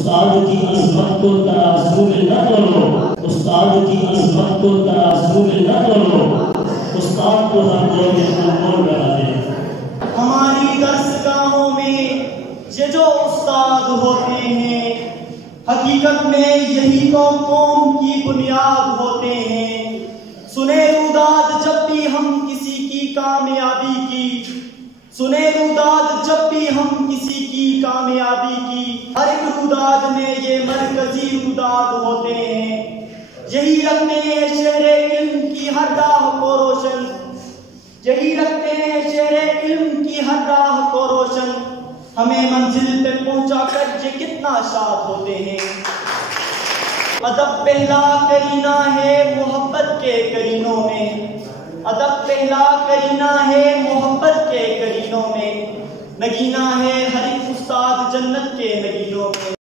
استاد کی عظمت کو ترازو میں نہ تولو، استاد کی عظمت کو ترازو میں نہ تولو، استاد کو ہر دور میں انمول بنا دے۔ ہماری درسگاہوں میں یہ جو استاد ہوتے ہیں، حقیقت میں یہی تو قوم کی بنیاد ہوتے ہیں۔ سنے روداد جب بھی ہم کسی کی کامیابی کی، سنے روداد جب بھی ہم کسی کی کامیابی کی، ہر ایک روداد میں یہ مرکزی روداد ہوتے ہیں۔ یہی رکھتے ہیں شہر علم کی ہر راہ کو روشن، یہی رکھتے ہیں شہر علم کی ہر راہ کو روشن، ہمیں منزل پہ پہنچا کر یہ کتنا شاد ہوتے ہیں۔ ادب پہلا کرینہ ہے محبت کے کرینوں میں، ادب پہلا کرینہ ہے محبت کے کرینوں میں، نگینہ ہے ہر ایک استاد جنت کے نگینوں میں۔